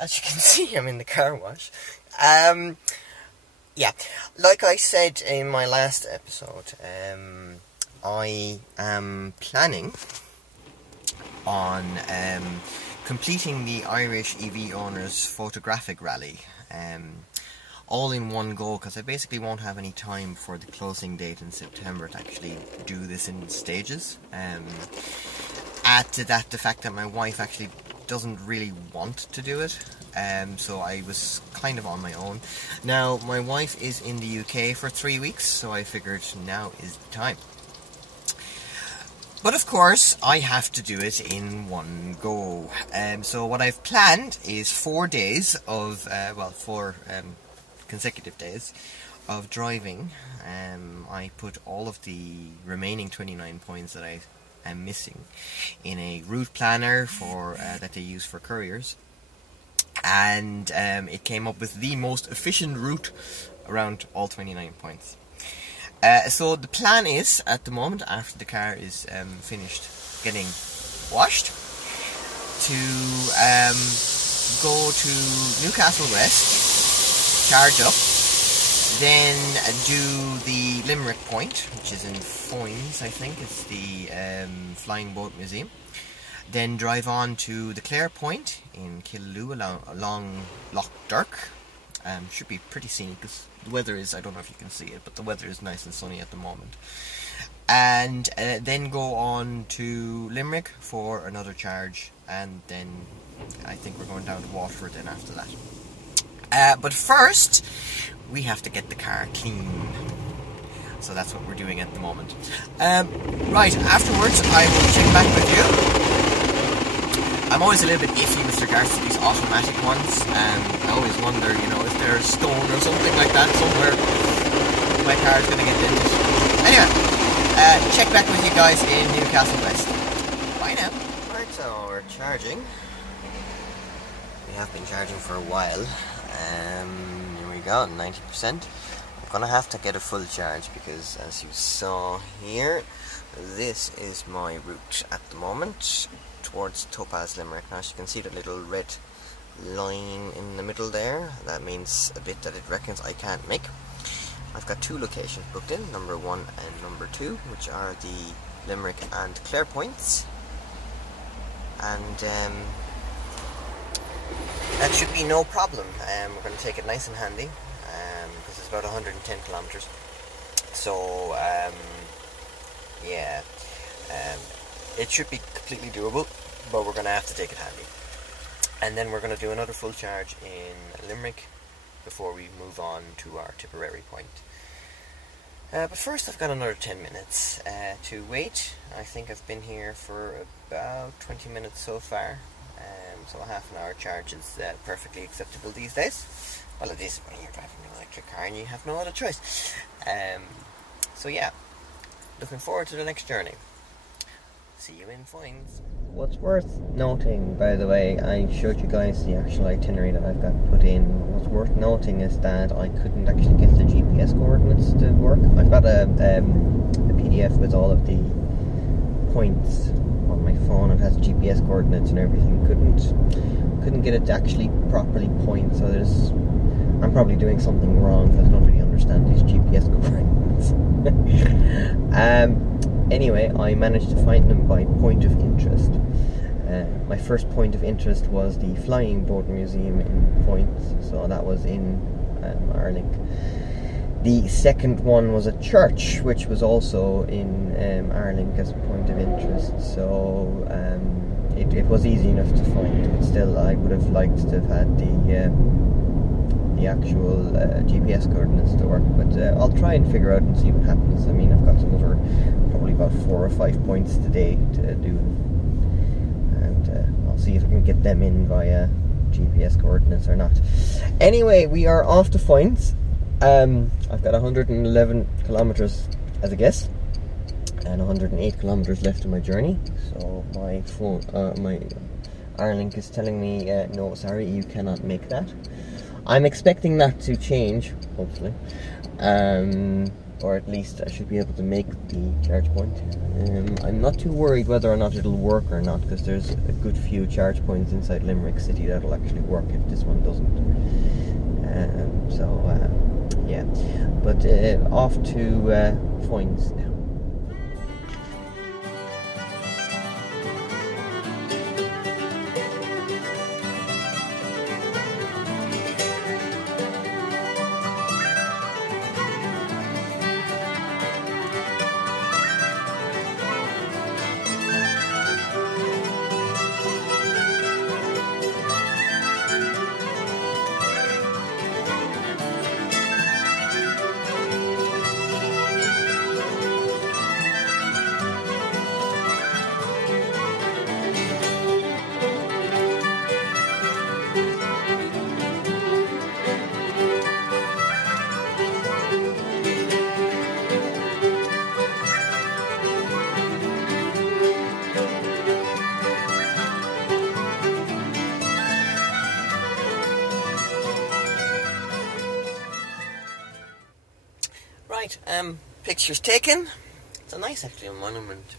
as you can see, I'm in the car wash. Yeah, like I said in my last episode, I am planning on completing the Irish EV Owners Photographic Rally all in one go, because I basically won't have any time for the closing date in September to actually do this in stages. Add to that the fact that my wife actually doesn't really want to do it, so I was kind of on my own. Now, my wife is in the UK for 3 weeks, so I figured now is the time. But of course, I have to do it in one go. So what I've planned is 4 days of, 4 consecutive days of driving. I put all of the remaining 29 points that I am missing in a route planner for that they use for couriers. And it came up with the most efficient route around all 29 points. So the plan is, at the moment, after the car is finished getting washed, to go to Newcastle West, charge up, then do the Limerick Point, which is in Foynes, I think, it's the Flying Boat Museum. Then drive on to the Clare Point in Killaloe along Loch Dirk. Should be pretty scenic because the weather is, I don't know if you can see it, but the weather is nice and sunny at the moment. And then go on to Limerick for another charge, and then I think we're going down to Waterford then after that. But first, we have to get the car clean. So that's what we're doing at the moment. Right, afterwards I will check back with you. I'm always a little bit iffy with regards to these automatic ones. I always wonder, you know, if there's stone or something like that somewhere, my car is going to get dented. Anyway, check back with you guys in Newcastle West. Bye now. Right, so we're charging. We have been charging for a while. Here we go, 90%. I'm going to have to get a full charge because, as you saw here, this is my route at the moment towards Topaz Limerick. Now, as you can see the little red line in the middle there, that means a bit that it reckons I can't make. I've got 2 locations booked in, number 1 and number 2, which are the Limerick and Clare points. And that should be no problem. We're going to take it nice and handy, because it's about 110 kilometers. So, yeah, it should be completely doable, but we're going to have to take it handy. And then we're going to do another full charge in Limerick before we move on to our Tipperary point. But first I've got another 10 minutes to wait. I think I've been here for about 20 minutes so far. So a half an hour charge is perfectly acceptable these days. Well, it is when you're driving an electric car and you have no other choice. So yeah, looking forward to the next journey. See you in Foynes. What's worth noting, by the way, I showed you guys the actual itinerary that I've got put in. What's worth noting is that I couldn't actually get the GPS coordinates to work. I've got a PDF with all of the points on my phone. It has GPS coordinates and everything. Couldn't get it to actually properly point, so I'm probably doing something wrong because I don't really understand these GPS coordinates. Anyway, I managed to find them by point of interest. My first point of interest was the Flying Boat Museum in Foynes, so that was in Ireland. The second one was a church, which was also in Ireland as a point of interest, so it was easy enough to find, but still I would have liked to have had the actual GPS coordinates to work, but I'll try and figure out and see what happens. I mean, I've got another probably about 4 or 5 points today to do, and I'll see if I can get them in via GPS coordinates or not. Anyway, we are off to Foynes. I've got 111 kilometers as a guess, and 108 kilometers left of my journey. So my phone, my Airlink is telling me, no, sorry, you cannot make that. I'm expecting that to change, hopefully. or at least I should be able to make the charge point. I'm not too worried whether or not it'll work or not, because there's a good few charge points inside Limerick City that'll actually work if this one doesn't. Yeah, but off to Foynes now. Right, pictures taken. It's a nice actually monument.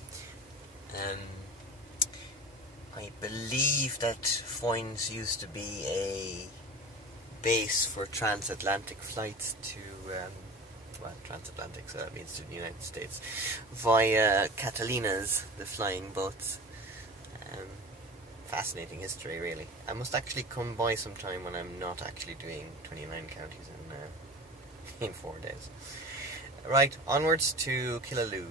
I believe that Foynes used to be a base for transatlantic flights to, transatlantic, so that means to the United States, via Catalinas, the flying boats. Fascinating history, really. I must actually come by sometime when I'm not actually doing 29 counties in 4 days. Right, onwards to Killaloo.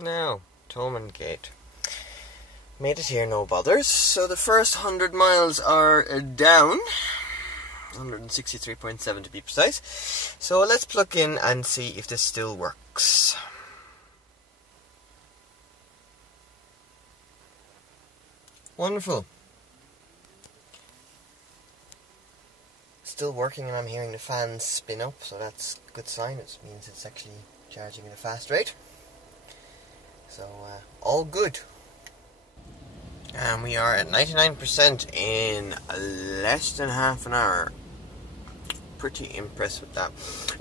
Now, Thomond Gate. Made it here, no bothers. So the first 100 miles are down. 163.7 to be precise. So let's plug in and see if this still works. Wonderful. still working and I'm hearing the fans spin up, so that's a good sign. It means it's actually charging at a fast rate. So, all good. And we are at 99% in less than half an hour. Pretty impressed with that.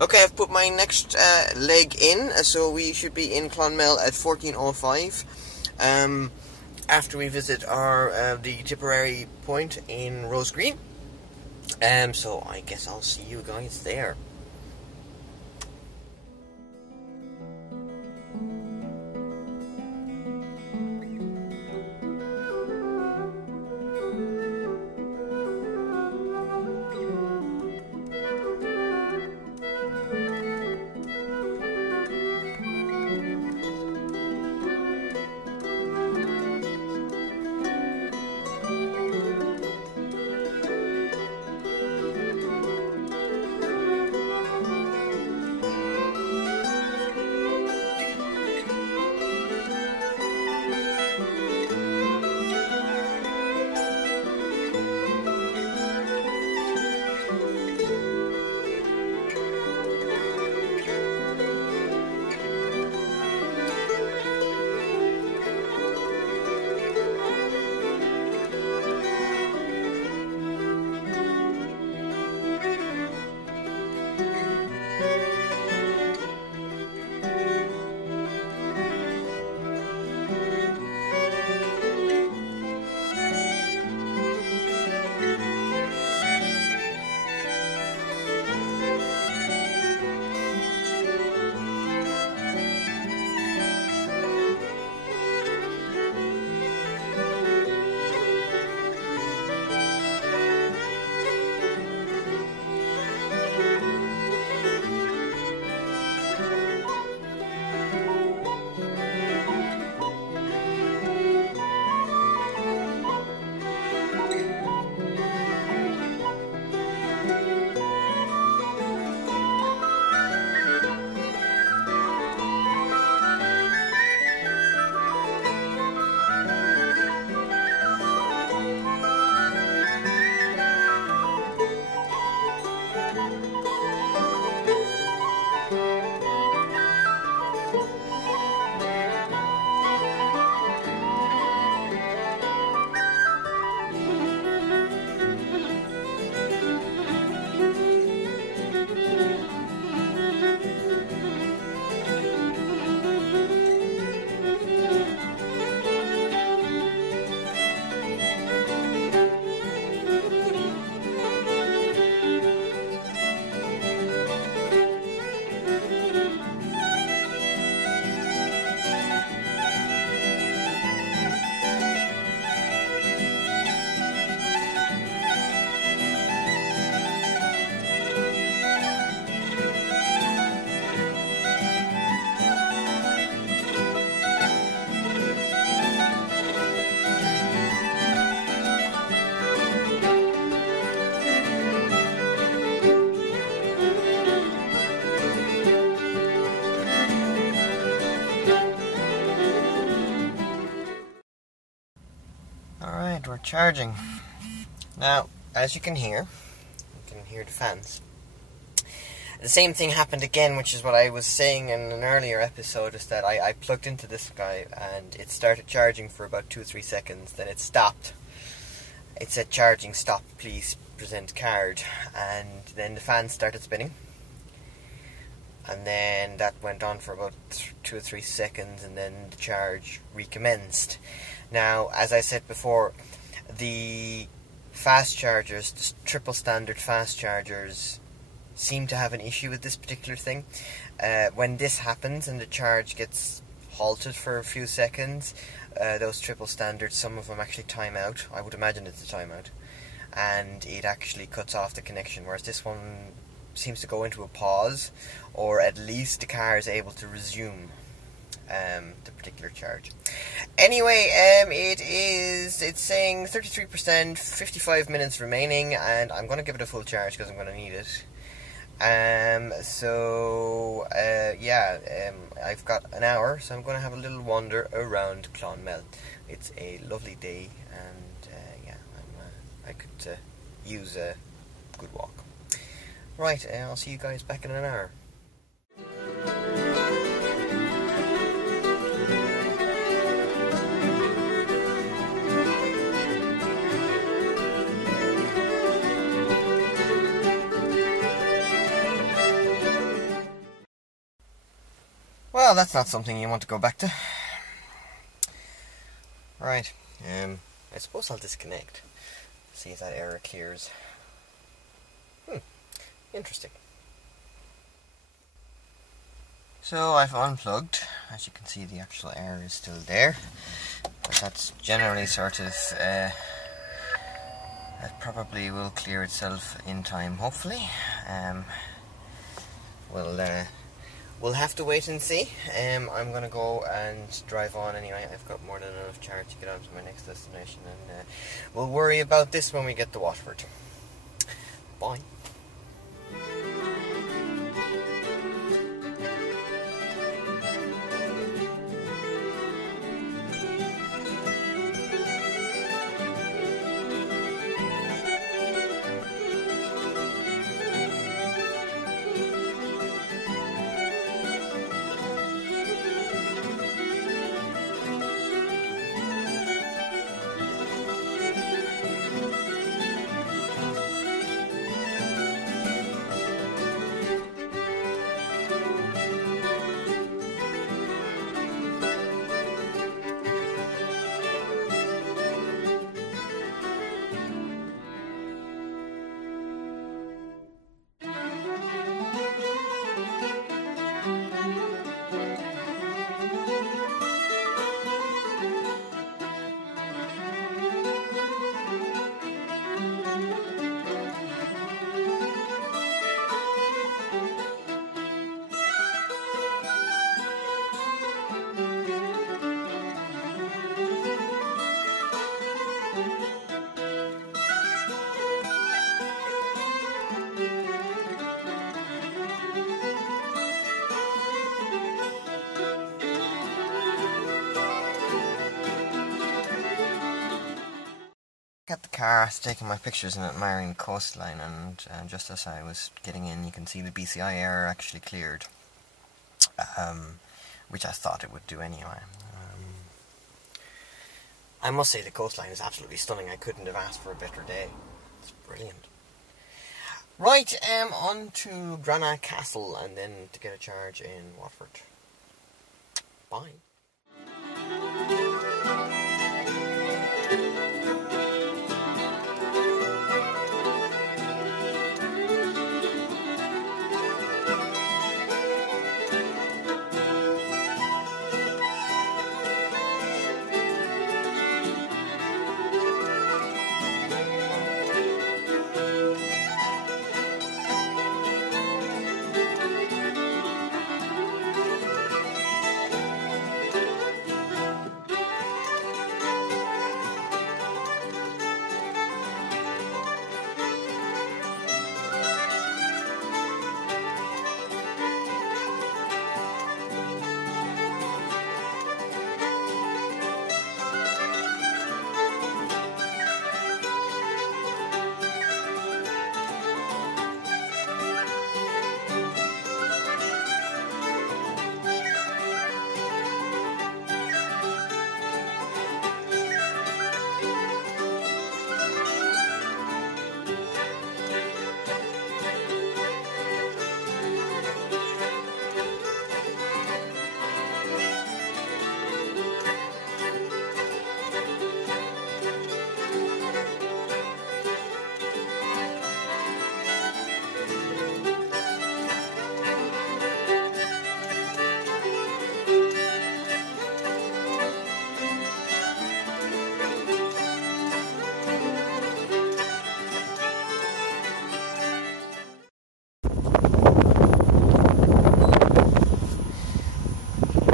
Okay, I've put my next leg in, so we should be in Clonmel at 14:05. After we visit our the Tipperary point in Rose Green. So I guess I'll see you guys there. We're charging. Now, as you can hear the fans. The same thing happened again, which is what I was saying in an earlier episode, is that I plugged into this guy and it started charging for about 2-3 seconds, then it stopped. It said charging stop, please present card, and then the fans started spinning. And then that went on for about 2 or 3 seconds, and then the charge recommenced. Now, as I said before, the fast chargers, the triple standard fast chargers, seem to have an issue with this particular thing. When this happens and the charge gets halted for a few seconds, those triple standards, some of them actually time out. I would imagine it's a timeout. And it actually cuts off the connection, whereas this one seems to go into a pause, or at least the car is able to resume the particular charge. Anyway, it's saying 33%, 55 minutes remaining, and I'm going to give it a full charge because I'm going to need it. I've got an hour, so I'm going to have a little wander around Clonmel. It's a lovely day, and I could use a good walk. Right, I'll see you guys back in an hour. Well, that's not something you want to go back to. Right, I suppose I'll disconnect. See if that error clears. Interesting. So I've unplugged. As you can see, the actual error is still there. But that's generally sort of... that probably will clear itself in time, hopefully. We'll have to wait and see. I'm going to go and drive on anyway. I've got more than enough charge to get on to my next destination, and we'll worry about this when we get to Waterford. Bye. At the car, taking my pictures and admiring the coastline, and just as I was getting in, you can see the BCI error actually cleared, which I thought it would do anyway. I must say the coastline is absolutely stunning. I couldn't have asked for a better day. It's brilliant. Right, on to Granagh Castle, and then to get a charge in Waterford. Bye.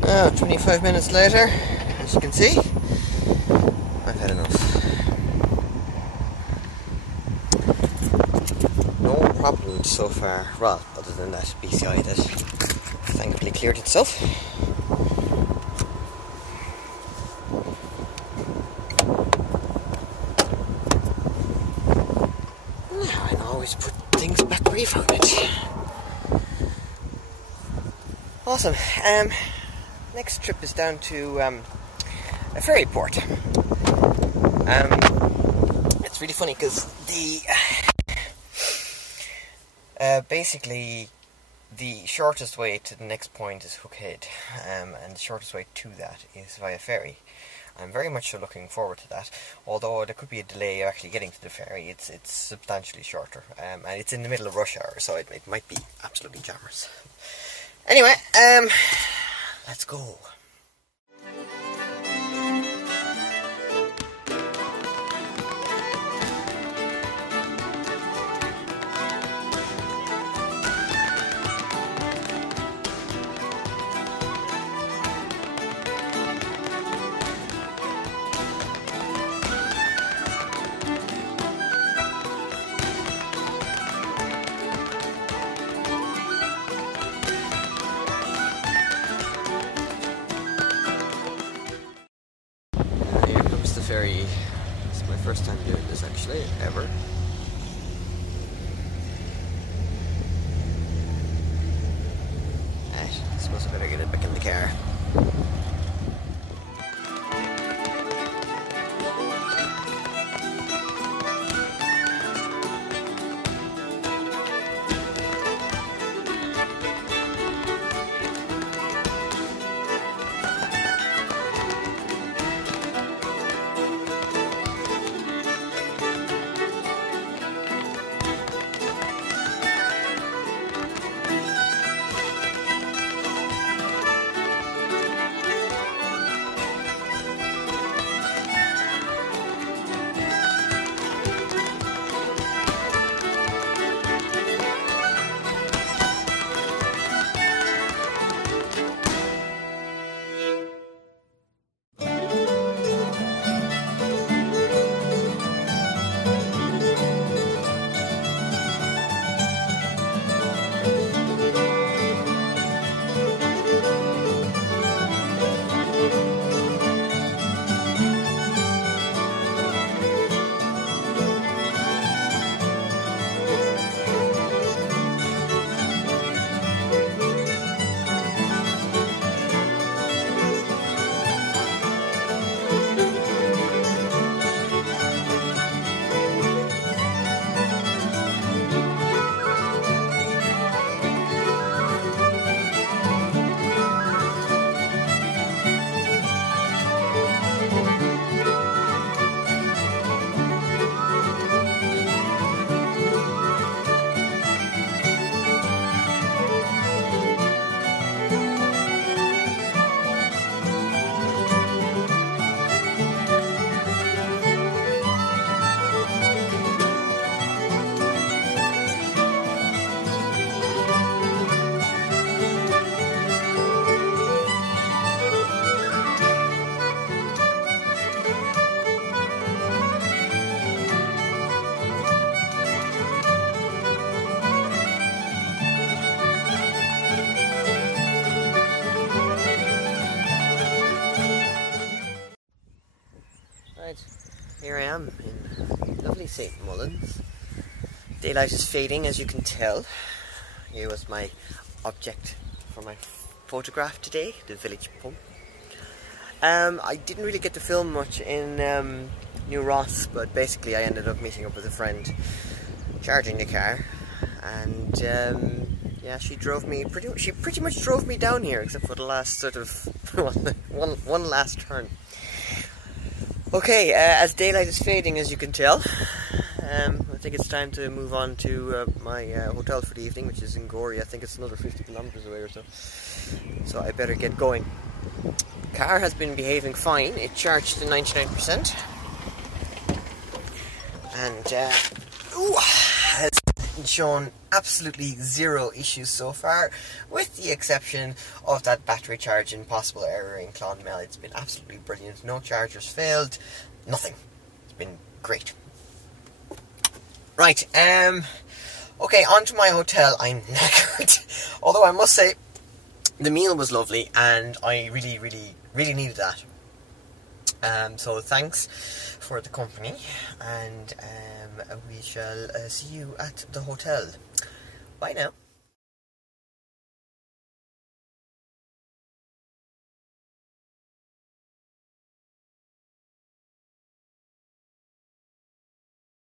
Now, 25 minutes later, as you can see, I've had enough. No problems so far, well, other than that BCI that thankfully cleared itself. Now, I always put things back where you found it. Awesome. Next trip is down to a ferry port. It's really funny because basically the shortest way to the next point is Hook Head, and the shortest way to that is via ferry. I'm very much so looking forward to that, although there could be a delay of actually getting to the ferry. It's substantially shorter, and it's in the middle of rush hour, so it might be absolutely jammers. Anyway, let's go. Ferry. It's my first time doing this actually, ever. I suppose I better get it back in the car. Here I am in lovely St. Mullins. Daylight is fading, as you can tell. Here was my object for my photograph today, the village pump. I didn't really get to film much in New Ross, but basically I ended up meeting up with a friend, charging the car, and yeah, she pretty much drove me down here, except for the last sort of one last turn. Okay, as daylight is fading, as you can tell, I think it's time to move on to my hotel for the evening, which is in Gorey. I think it's another 50 kilometers away or so. So I better get going. Car has been behaving fine. It charged to 99%, and has shown absolutely zero issues so far, with the exception of that battery charge and possible error in Clonmel. It's been absolutely brilliant. No chargers failed, nothing. It's been great. Right, okay, on to my hotel. I'm knackered. Although I must say, the meal was lovely, and I really needed that. So thanks for the company, and we shall see you at the hotel. Bye now.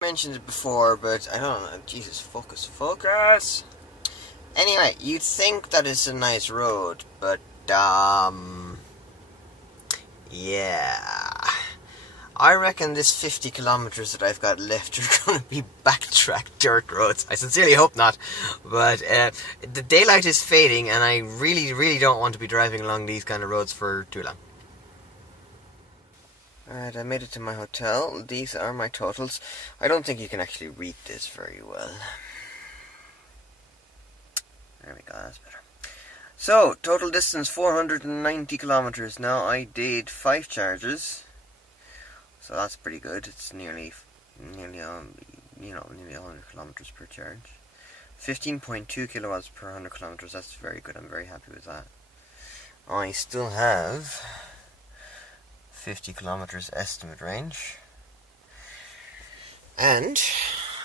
Mentioned it before, but I don't know. Jesus, focus. Anyway, you'd think that it's a nice road, but yeah, I reckon this 50 kilometers that I've got left are going to be backtracked dirt roads. I sincerely hope not, but the daylight is fading, and I really don't want to be driving along these kind of roads for too long. Alright, I made it to my hotel. These are my totals. I don't think you can actually read this very well. There we go, that's better. So, total distance 490 kilometers. Now, I did 5 charges, so that's pretty good. It's nearly 100 kilometers per charge. 15.2 kilowatts per 100 kilometers. That's very good. I'm very happy with that. I still have 50 kilometers estimate range, and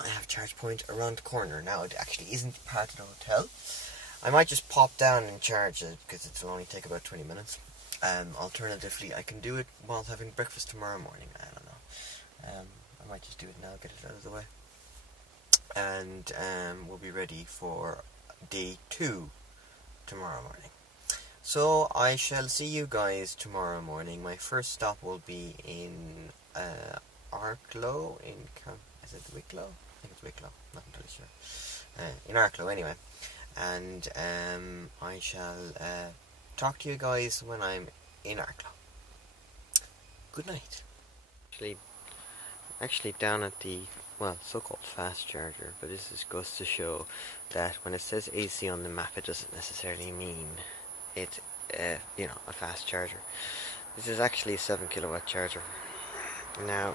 I have a charge point around the corner. Now, it actually isn't part of the hotel. I might just pop down and charge it because it'll only take about 20 minutes. Alternatively, I can do it while having breakfast tomorrow morning. I don't know. I might just do it now, get it out of the way, and we'll be ready for day 2 tomorrow morning. So I shall see you guys tomorrow morning. My first stop will be in Carlow, is it Wicklow? I think it's Wicklow, not entirely sure. In Carlow anyway. And I shall talk to you guys when I'm in Carlow. Good night. Actually down at the, well, so-called fast charger, but this just goes to show that when it says AC on the map, it doesn't necessarily mean it's a fast charger. This is actually a 7 kilowatt charger. Now,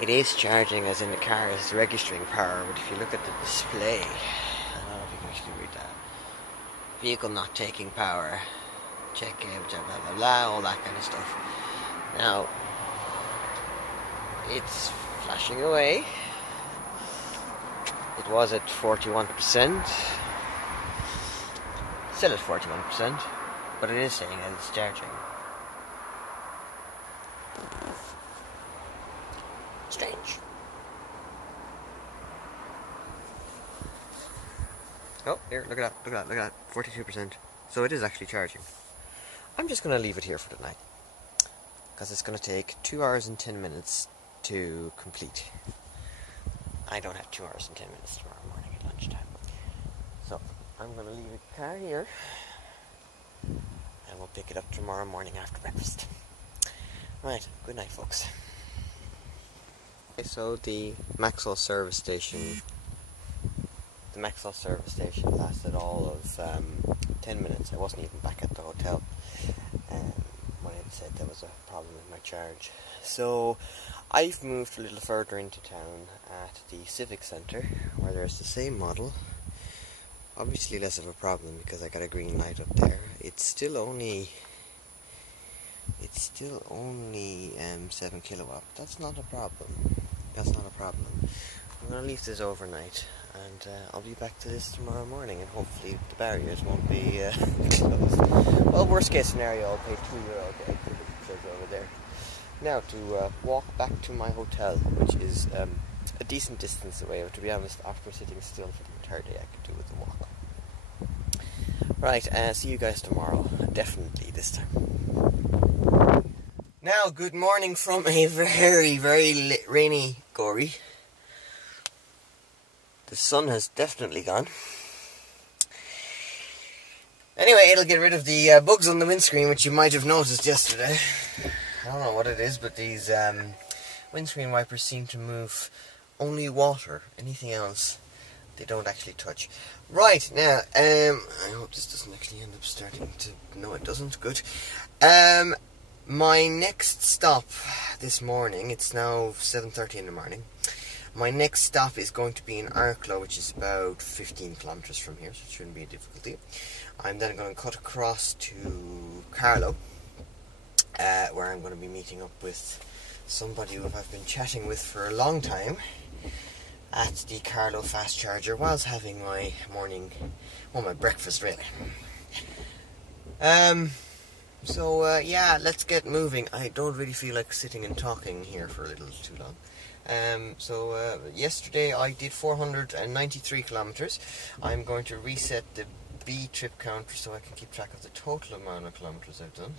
it is charging as in the car is registering power, but if you look at the display, I don't know if you can actually read that. Vehicle not taking power, check in, blah blah blah, all that kind of stuff. Now, it's flashing away. It was at 41%. Still at 41%, but it is saying that it's charging. Strange. Oh, here, look at that, 42%. So it is actually charging. I'm just going to leave it here for the night, because it's going to take 2 hours and 10 minutes to complete. I don't have 2 hours and 10 minutes tomorrow morning at lunchtime. So, I'm going to leave the car here, and we'll pick it up tomorrow morning after breakfast. Right, good night, folks. Okay, so the Maxwell service station lasted all of 10 minutes. I wasn't even back at the hotel when it said there was a problem with my charge. So I've moved a little further into town at the Civic Centre, where there's the same model. Obviously less of a problem because I got a green light up there. It's still only 7 kilowatt. That's not a problem. I'm going to leave this overnight, and I'll be back to this tomorrow morning, and hopefully the barriers won't be closed. Well, worst case scenario, I'll pay €2 to exit it says over there. Now, to walk back to my hotel, which is a decent distance away, but to be honest, after sitting still for the entire day, I could do with a walk. Right, see you guys tomorrow, definitely this time. Now, good morning from a very rainy Gorey. The sun has definitely gone. Anyway, it'll get rid of the bugs on the windscreen, which you might have noticed yesterday. I don't know what it is, but these windscreen wipers seem to move only water. Anything else, they don't actually touch. Right, now, I hope this doesn't actually end up starting to... No, it doesn't. Good. My next stop this morning, it's now 7:30 in the morning. My next stop is going to be in Carlow, which is about 15 kilometers from here, so it shouldn't be a difficulty. I'm then going to cut across to Carlow, where I'm going to be meeting up with somebody who I've been chatting with for a long time at the Carlow fast charger whilst having my my breakfast really. Yeah, let's get moving. I don't really feel like sitting and talking here for a little too long. Yesterday I did 493 kilometres. I'm going to reset the B trip counter so I can keep track of the total amount of kilometres I've done.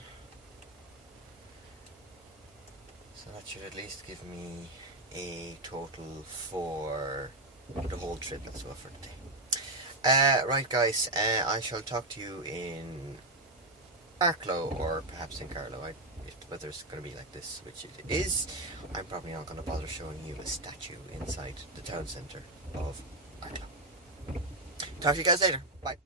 So that should at least give me a total for the whole trip as well for today. Right guys, I shall talk to you in Carlow or perhaps in Carlow. Whether it's going to be like this, which it is, I'm probably not going to bother showing you a statue inside the town centre of Carlow. Talk to you guys later. Bye.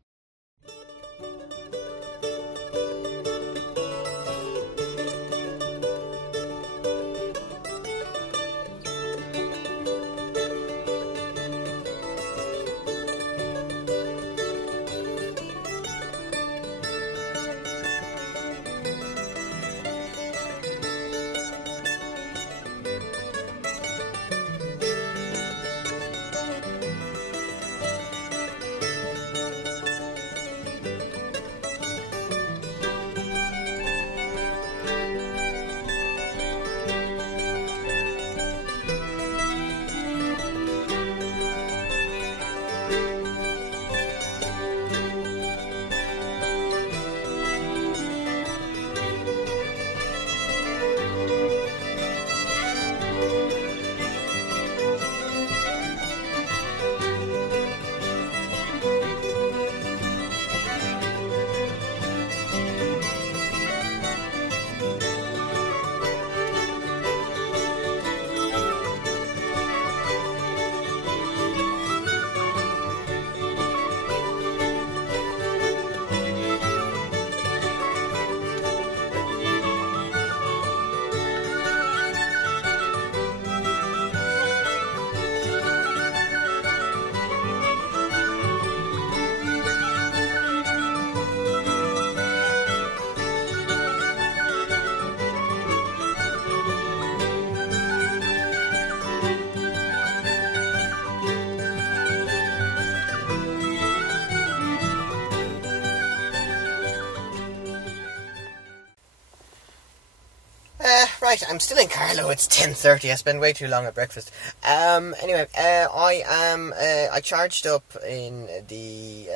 Right, I'm still in Carlow. It's 10:30. I spent way too long at breakfast. Anyway, I charged up in the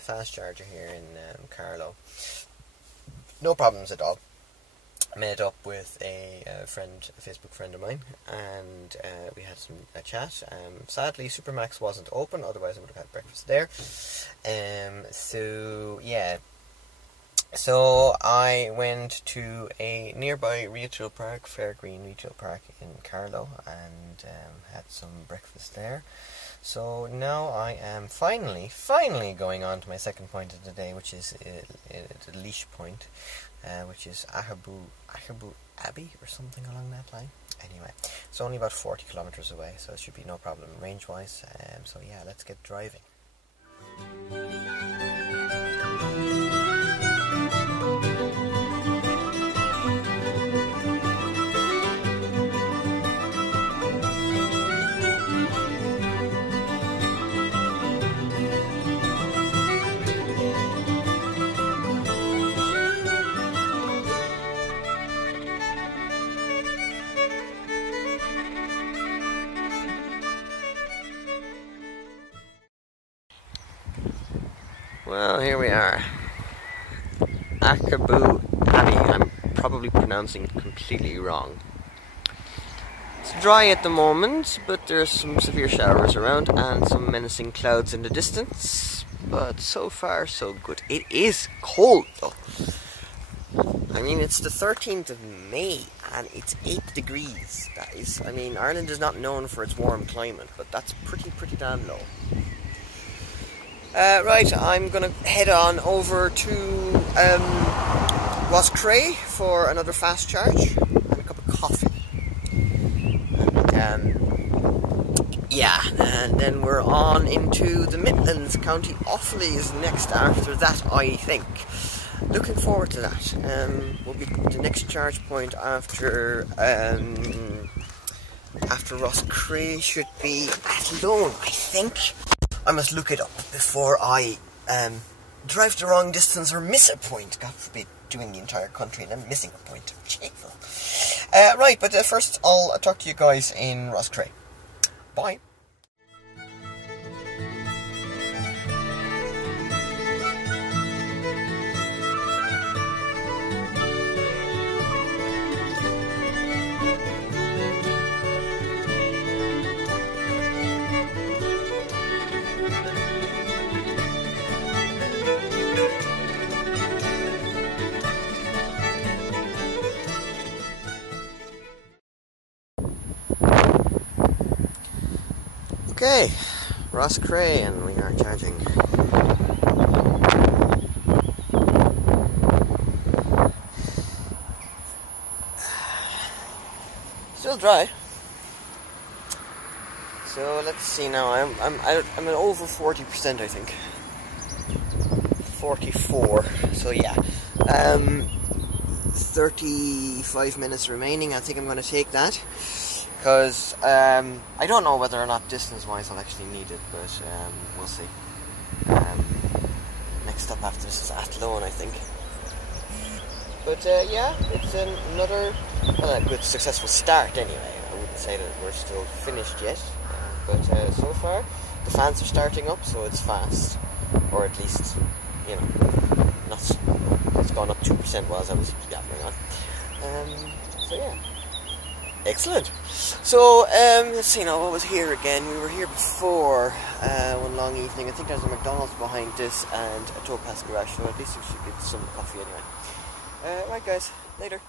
fast charger here in Carlow. No problems at all. I met up with a Facebook friend of mine, and we had a chat. Sadly, Supermax wasn't open, otherwise I would have had breakfast there. So I went to a nearby retail park, Fairgreen Retail Park in Carlow, and had some breakfast there. So now I am finally going on to my second point of the day, which is the leash point, which is Ahabu Abbey or something along that line. Anyway, it's only about 40 kilometres away, so it should be no problem range-wise. So yeah, let's get driving. Well, here we are. Ahabu Abbey. I'm probably pronouncing it completely wrong. It's dry at the moment, but there's some severe showers around and some menacing clouds in the distance. But so far, so good. It is cold, though. I mean, it's the 13th of May and it's 8 degrees. That is, I mean, Ireland is not known for its warm climate, but that's pretty damn low. Right, I'm going to head on over to Waterford for another fast charge and a cup of coffee. And then we're on into the Midlands. County Offaly is next after that, I think. looking forward to that. Will be the next charge point after Roscrea should be Athlone, I think. I must look it up before I drive the wrong distance or miss a point. God forbid doing the entire country and then missing a point. Shameful. Right, but first I'll talk to you guys in Roscrea. Bye. Okay, Roscrea, and we are charging. Still dry. So let's see now. I'm at over 40%, I think. 44. So yeah. 35 minutes remaining. I think I'm going to take that. Because I don't know whether or not distance-wise I'll actually need it, but we'll see. Next stop after this is Athlone, I think. But yeah, it's another, well, a good successful start anyway. I wouldn't say that we're still finished yet, but so far the fans are starting up, so it's fast, or at least, you know, not, it's gone up 2% whilst I was yapping on. So yeah. Excellent. So, let's see now, what was here again? We were here before, one long evening. I think there's a McDonald's behind this and a Topaz garage, so at least we should get some coffee anyway. Right guys, later.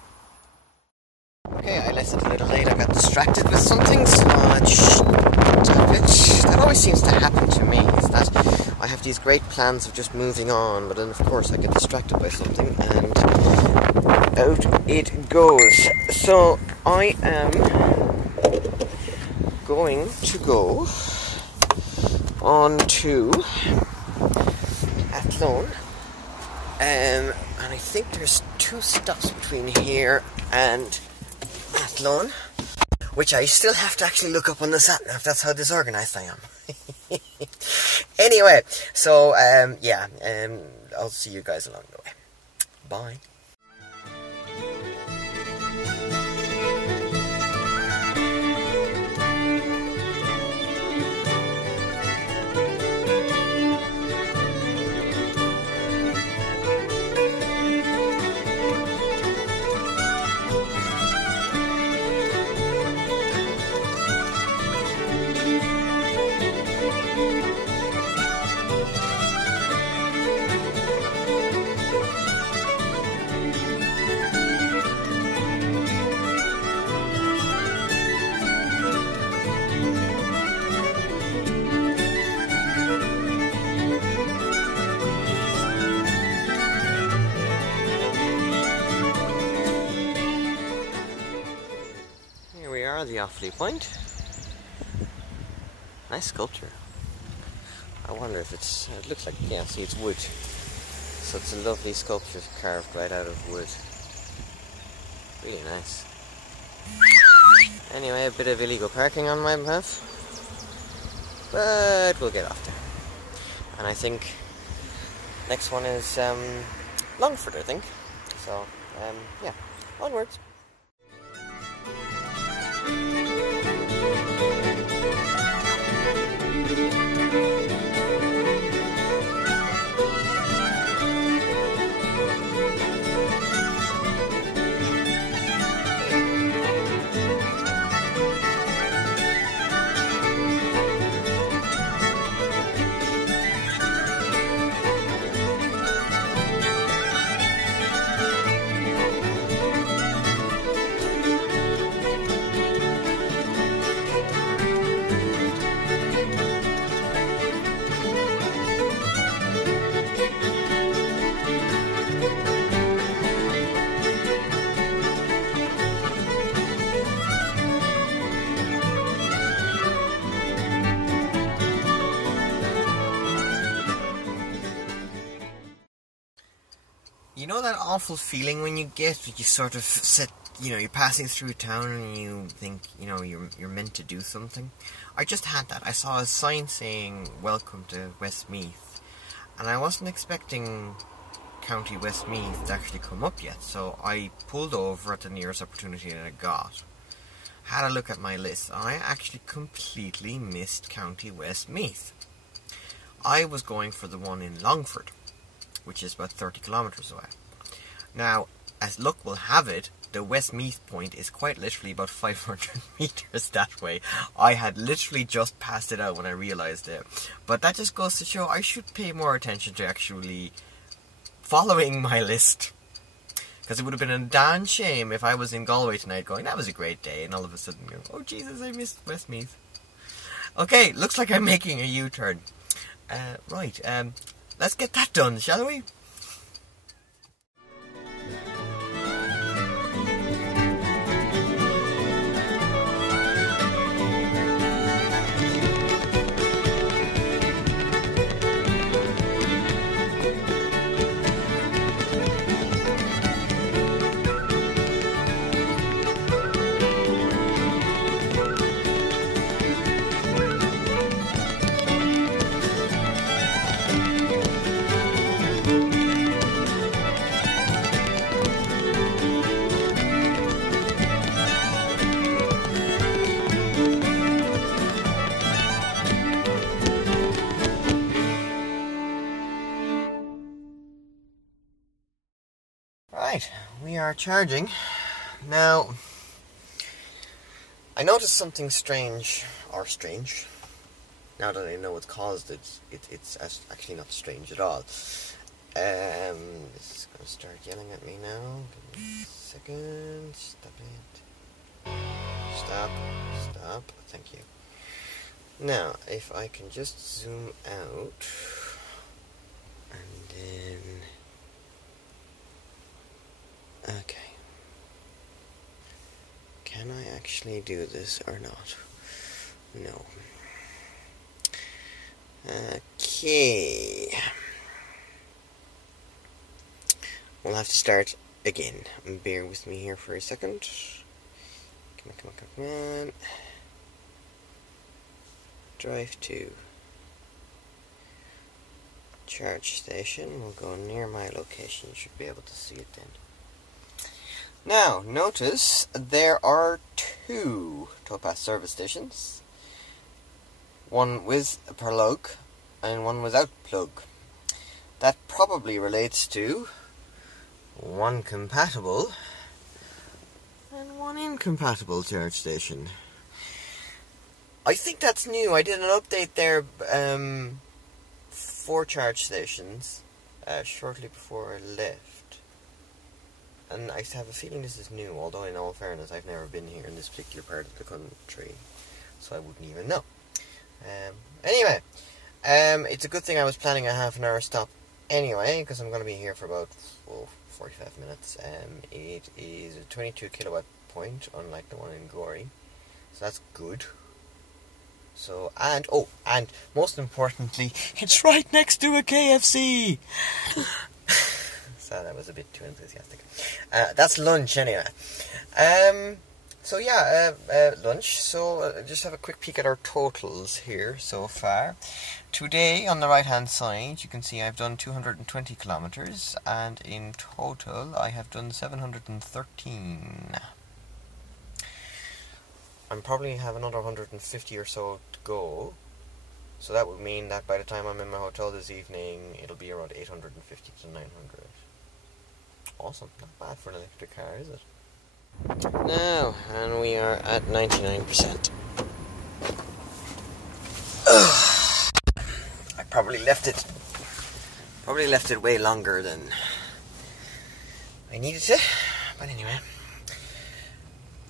Okay, I listened a little late. I got distracted with something, so that always seems to happen to me, is that I have these great plans of just moving on, but then of course I get distracted by something, and out it goes. So, I am going to go on to Athlone, and I think there's 2 stops between here and Athlone, which I still have to actually look up on the sat-nav. That's how disorganized I am. Anyway, so yeah, I'll see you guys along the way. Bye. The Offaly Point. Nice sculpture. I wonder if it's, it looks like, yeah, see, it's wood. So it's a lovely sculpture carved right out of wood. Really nice. Anyway, a bit of illegal parking on my behalf, but we'll get off there. And I think next one is Longford, I think. So, yeah, onwards. You know that awful feeling when you get, you sort of sit, you know, you're passing through town and you think, you know, you're meant to do something? I just had that. I saw a sign saying, "Welcome to Westmeath," and I wasn't expecting County Westmeath to actually come up yet, so I pulled over at the nearest opportunity that I got. Had a look at my list, and I actually completely missed County Westmeath. I was going for the one in Longford, which is about 30 kilometres away. Now, as luck will have it, the Westmeath point is quite literally about 500 metres that way. I had literally just passed it out when I realised it. But that just goes to show I should pay more attention to actually following my list. Because it would have been a darn shame if I was in Galway tonight going, "That was a great day," and all of a sudden go, "Oh Jesus, I missed Westmeath." Okay, looks like I'm making a U-turn. Right, let's get that done, shall we? Right, we are charging. Now, I noticed something strange, now that I know what's caused it, it's actually not strange at all. This is going to start yelling at me now. Give me a second. Stop it. Stop. Thank you. Now, if I can just zoom out, and then... Okay. Can I actually do this or not? No. Okay. We'll have to start again. Bear with me here for a second. Come on. Drive to charge station. We'll go near my location. You should be able to see it then. Now, notice there are two towpath service stations. One with a plug and one without plug. That probably relates to one compatible and one incompatible charge station. I think that's new. I did an update there for charge stations shortly before I left. And I have a feeling this is new, although in all fairness I've never been here in this particular part of the country, so I wouldn't even know. Anyway, it's a good thing I was planning a half an hour stop anyway, because I'm going to be here for about 45 minutes. It is a 22 kilowatt point, unlike the one in Gorey, so that's good. So, and most importantly, it's right next to a KFC! So that was a bit too enthusiastic. That's lunch anyway. So yeah, lunch. So just have a quick peek at our totals here so far. Today, on the right hand side, you can see I've done 220 kilometers, and in total I have done 713. I probably have another 150 or so to go. So that would mean that by the time I'm in my hotel this evening, it'll be around 850 to 900. Awesome, not bad for an electric car, is it? Now, and we are at 99%. I probably left it way longer than I needed to, but anyway.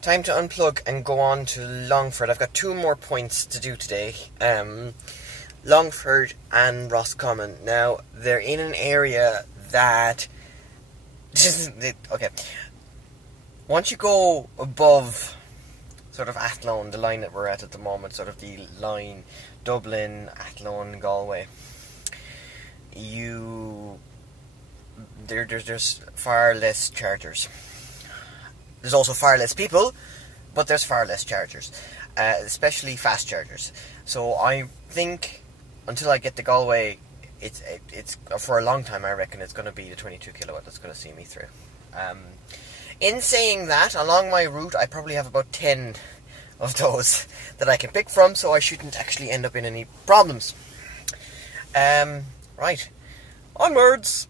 Time to unplug and go on to Longford. I've got two more points to do today. Longford and Roscommon. Now, they're in an area that... okay. Once you go above sort of Athlone, the line that we're at the moment, sort of the line Dublin, Athlone, Galway, you there's far less chargers. There's also far less people, but there's far less chargers, especially fast chargers. So I think until I get to Galway, it's for a long time. I reckon it's going to be the 22 kilowatt that's going to see me through. In saying that, along my route, I probably have about 10 of those that I can pick from, so I shouldn't actually end up in any problems. Right, onwards.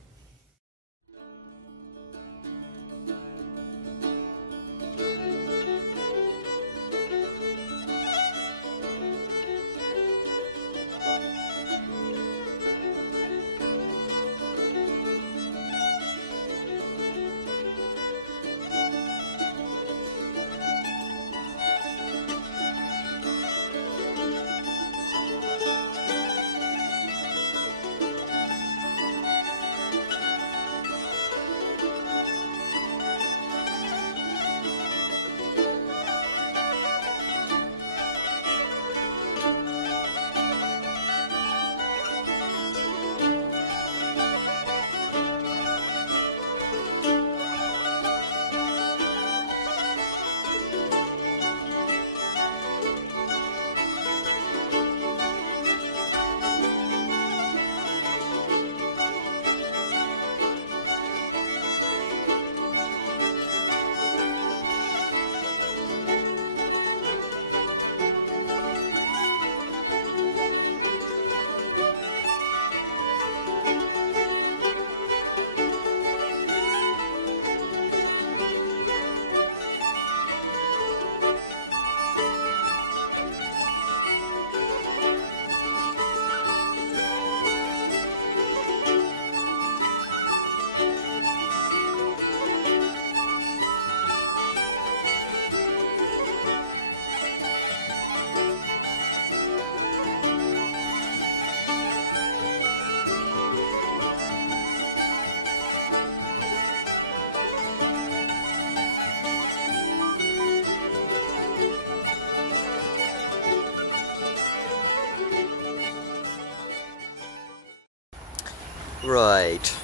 Right.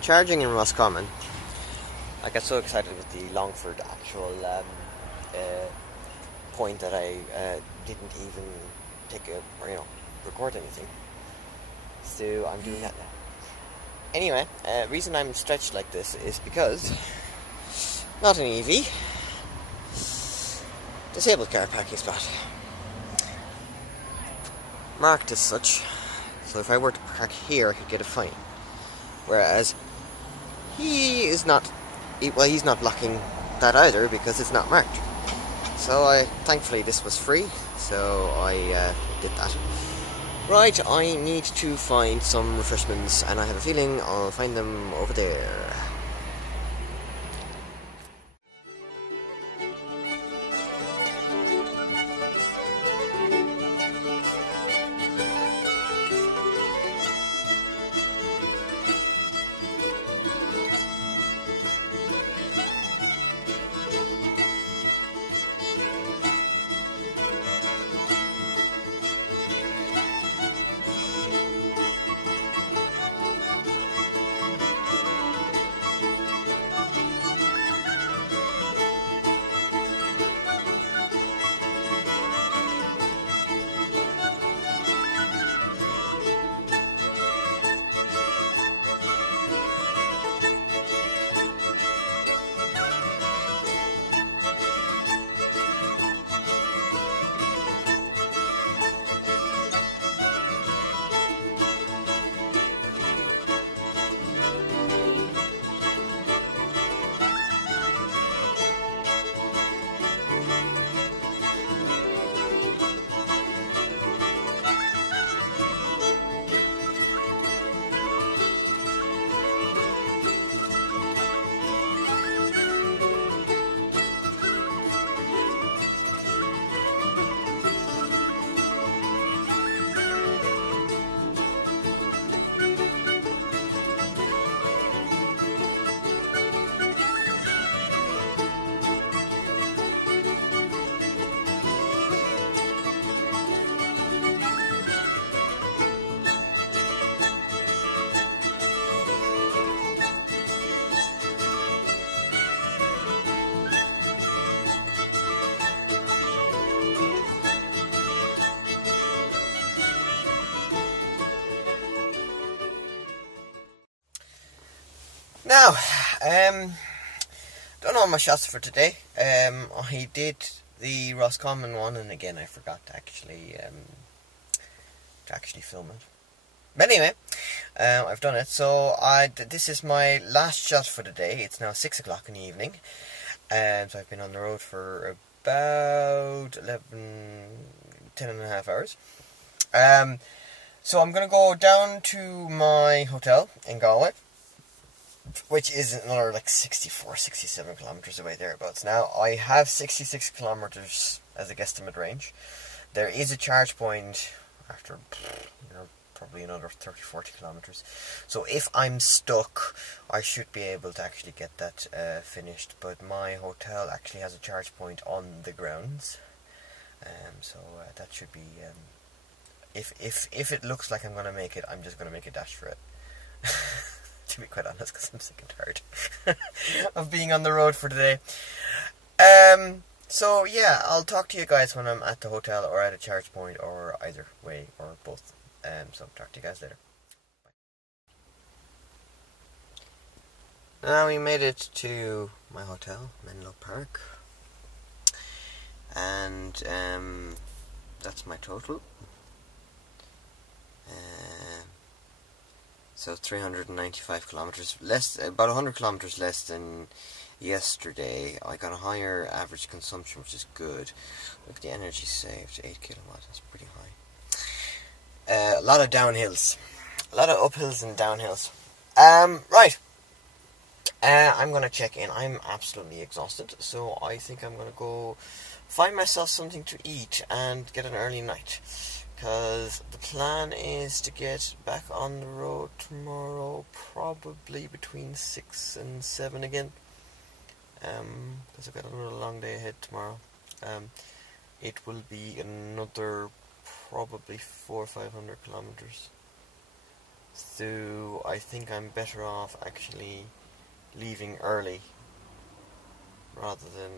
Charging in Roscommon. I got so excited with the Longford actual point that I didn't even take record anything. So I'm doing that now. Anyway, reason I'm stretched like this is because not an EV, disabled car parking spot, marked as such. So if I were to park here, I could get a fine. Whereas he's not blocking that either because it's not marked. So thankfully this was free, so I did that. Right, I need to find some refreshments, and I have a feeling I'll find them over there. Now, don't know my shots for today. I did the Roscommon one, and again I forgot to actually film it. But anyway, I've done it. So this is my last shot for the day. It's now 6 o'clock in the evening, so I've been on the road for about 10 and a half hours. So I'm going to go down to my hotel in Galway, which is another like 64, 67 kilometres away thereabouts. Now, I have 66 kilometres as a guesstimate range. There is a charge point after, probably another 30, 40 kilometres. So if I'm stuck, I should be able to actually get that finished. But my hotel actually has a charge point on the grounds. So that should be... If it looks like I'm going to make it, I'm just going to make a dash for it. To be quite honest, because I'm sick and tired of being on the road for today. So yeah, I'll talk to you guys when I'm at the hotel or at a charge point, or either way, or both. So talk to you guys later. Now we made it to my hotel, Menlo Park, and that's my total. So 395 kilometres, about 100 kilometres less than yesterday. I got a higher average consumption, which is good. Look, the energy saved, 8 kilowatts, that's pretty high. A lot of downhills, a lot of uphills and downhills. Right, I'm going to check in. I'm absolutely exhausted, so I think I'm going to go find myself something to eat and get an early night. Because the plan is to get back on the road tomorrow, probably between 6 and 7 again. Because I've got another long day ahead tomorrow. It will be another probably 400 or 500 kilometres. So I think I'm better off actually leaving early rather than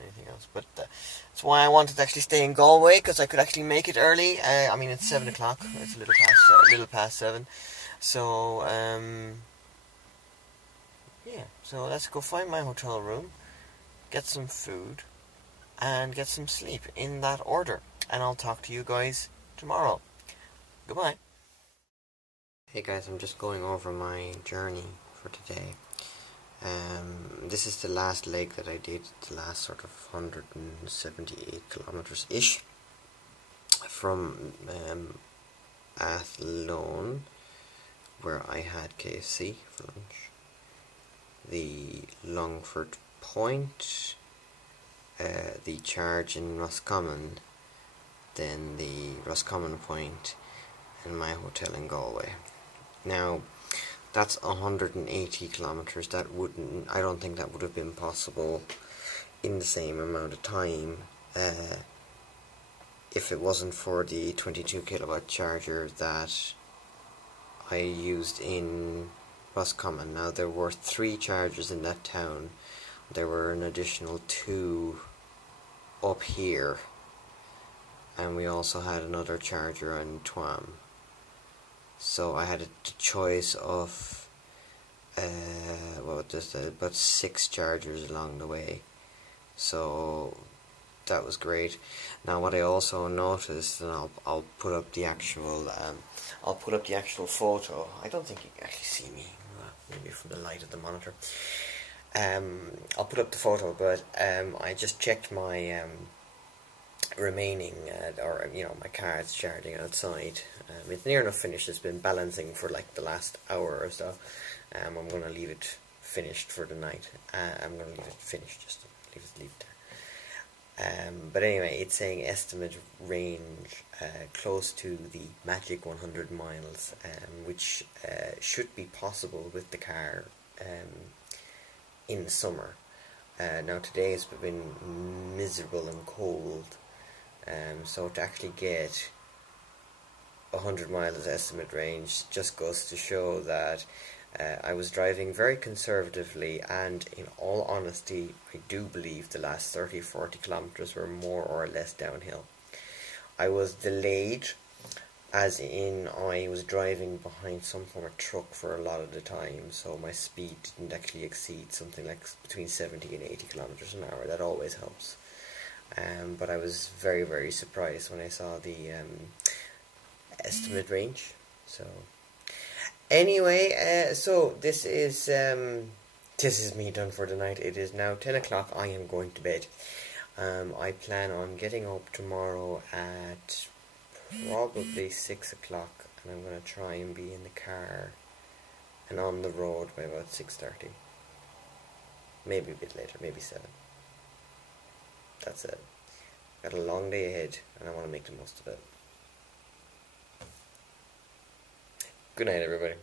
anything else. But that's why I wanted to actually stay in Galway, because I could actually make it early. I mean, it's 7 o'clock. It's a little past 7. So yeah. So let's go find my hotel room, get some food, and get some sleep in that order. And I'll talk to you guys tomorrow. Goodbye. Hey guys, I'm just going over my journey for today. This is the last leg that I did, the last sort of 178 kilometres ish from Athlone, where I had KFC for lunch, the Longford Point, the charge in Roscommon, then the Roscommon Point, and my hotel in Galway. Now, that's 180 kilometres. I don't think that would have been possible in the same amount of time if it wasn't for the 22 kilowatt charger that I used in Roscommon. Now, there were 3 chargers in that town. There were an additional 2 up here, and we also had another charger in Tuam. So I had the choice of about 6 chargers along the way. So that was great. Now, what I also noticed, and I'll put up the actual photo. I don't think you can actually see me, maybe from the light of the monitor. I'll put up the photo, but I just checked my remaining, my car's charging outside. It's near enough finished. It's been balancing for like the last hour or so. I'm going to leave it finished for the night. I'm going to leave it finished, just leave it there. But anyway, it's saying estimate range close to the magic 100 miles, which should be possible with the car in the summer. Now, today has been miserable and cold. So to actually get 100 miles estimate range just goes to show that I was driving very conservatively, and in all honesty, I do believe the last 30-40 kilometres were more or less downhill. I was delayed as in I was driving behind some form of truck for a lot of the time, so my speed didn't actually exceed something like between 70 and 80 kilometers an hour. That always helps. But I was very, very surprised when I saw the estimate range. So anyway, so this is me done for the night. It is now 10 o'clock. I am going to bed. I plan on getting up tomorrow at probably 6 o'clock, and I'm going to try and be in the car and on the road by about 6:30. Maybe a bit later, maybe 7. That's it. Got a long day ahead, and I want to make the most of it. Good night, everybody.